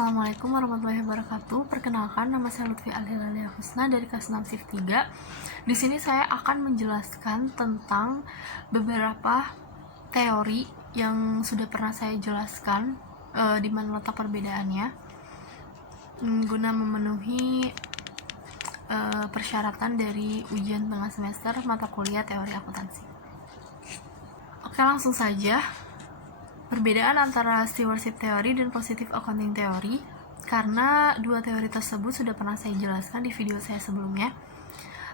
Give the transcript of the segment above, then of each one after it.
Assalamualaikum warahmatullahi wabarakatuh. Perkenalkan, nama saya Lutfi Alhilalia Husna dari kelas 6 Shift 3. Di sini saya akan menjelaskan tentang beberapa teori yang sudah pernah saya jelaskan, di mana letak perbedaannya, guna memenuhi persyaratan dari ujian tengah semester mata kuliah teori akuntansi. Oke, langsung saja. Perbedaan antara stewardship teori dan positive accounting teori, karena dua teori tersebut sudah pernah saya jelaskan di video saya sebelumnya.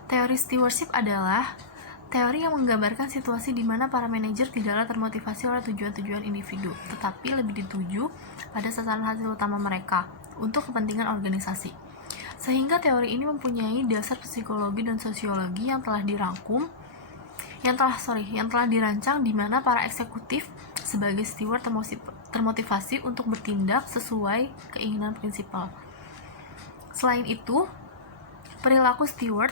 Teori stewardship adalah teori yang menggambarkan situasi di mana para manajer tidaklah termotivasi oleh tujuan-tujuan individu, tetapi lebih dituju pada sasaran hasil utama mereka untuk kepentingan organisasi. Sehingga teori ini mempunyai dasar psikologi dan sosiologi yang telah dirancang di mana para eksekutif sebagai steward termotivasi untuk bertindak sesuai keinginan prinsipal. Selain itu, perilaku steward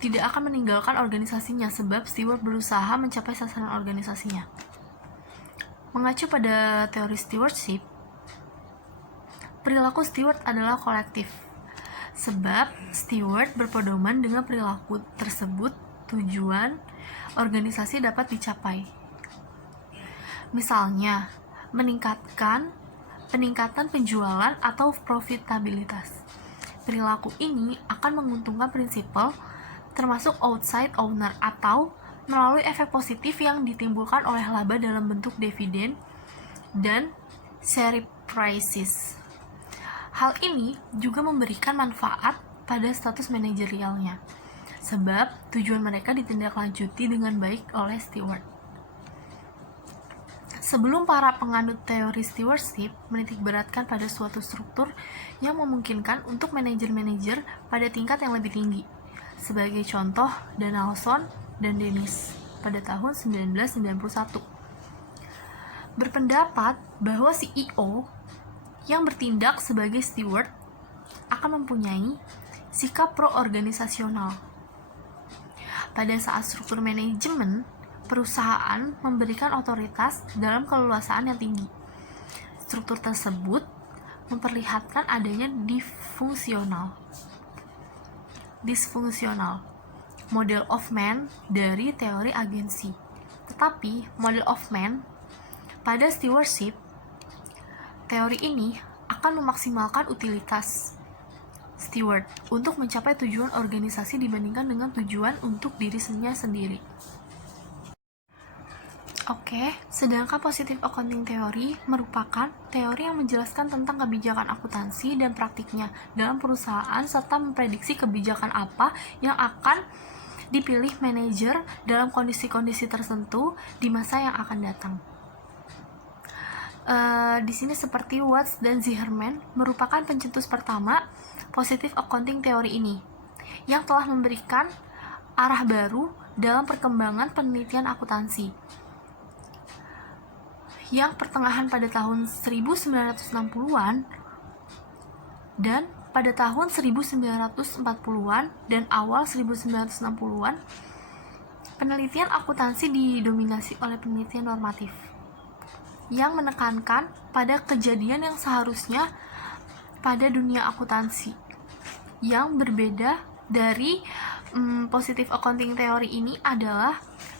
tidak akan meninggalkan organisasinya sebab steward berusaha mencapai sasaran organisasinya. Mengacu pada teori stewardship, perilaku steward adalah kolektif, sebab steward berpedoman dengan perilaku tersebut tujuan organisasi dapat dicapai. Misalnya, peningkatan penjualan atau profitabilitas. Perilaku ini akan menguntungkan prinsipal termasuk outside owner atau melalui efek positif yang ditimbulkan oleh laba dalam bentuk dividen dan share prices. Hal ini juga memberikan manfaat pada status manajerialnya, sebab tujuan mereka ditindaklanjuti dengan baik oleh steward. Sebelum para penganut teori stewardship menitikberatkan pada suatu struktur yang memungkinkan untuk manajer-manajer pada tingkat yang lebih tinggi. Sebagai contoh, Donaldson dan Dennis pada tahun 1991 berpendapat bahwa CEO yang bertindak sebagai steward akan mempunyai sikap pro-organisasional. Pada saat struktur manajemen perusahaan memberikan otoritas dalam keleluasaan yang tinggi. Struktur tersebut memperlihatkan adanya disfungsional model of man dari teori agensi. Tetapi model of man pada stewardship, teori ini akan memaksimalkan utilitas steward untuk mencapai tujuan organisasi dibandingkan dengan tujuan untuk dirinya sendiri. Oke, sedangkan positive accounting teori merupakan teori yang menjelaskan tentang kebijakan akuntansi dan praktiknya dalam perusahaan serta memprediksi kebijakan apa yang akan dipilih manajer dalam kondisi-kondisi tertentu di masa yang akan datang. Di sini seperti Watts dan Ziherman merupakan pencetus pertama positive accounting teori ini, yang telah memberikan arah baru dalam perkembangan penelitian akuntansi. Yang pertengahan pada tahun 1960-an dan pada tahun 1940-an dan awal 1960-an, penelitian akuntansi didominasi oleh penelitian normatif yang menekankan pada kejadian yang seharusnya pada dunia akuntansi. Yang berbeda dari positive accounting teori ini adalah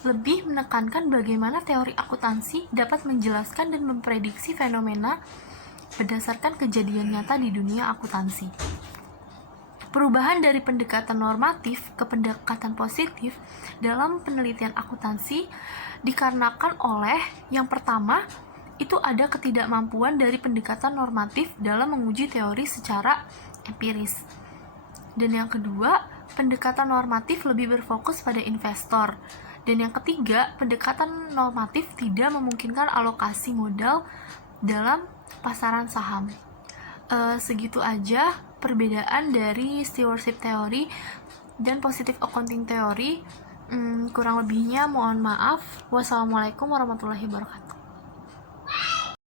lebih menekankan bagaimana teori akuntansi dapat menjelaskan dan memprediksi fenomena berdasarkan kejadian nyata di dunia akuntansi. Perubahan dari pendekatan normatif ke pendekatan positif dalam penelitian akuntansi dikarenakan oleh yang pertama, itu ada ketidakmampuan dari pendekatan normatif dalam menguji teori secara empiris. Dan yang kedua, pendekatan normatif lebih berfokus pada investor. Dan yang ketiga, pendekatan normatif tidak memungkinkan alokasi modal dalam pasaran saham. Segitu aja perbedaan dari stewardship teori dan positive accounting teori. Kurang lebihnya mohon maaf. Wassalamualaikum warahmatullahi wabarakatuh.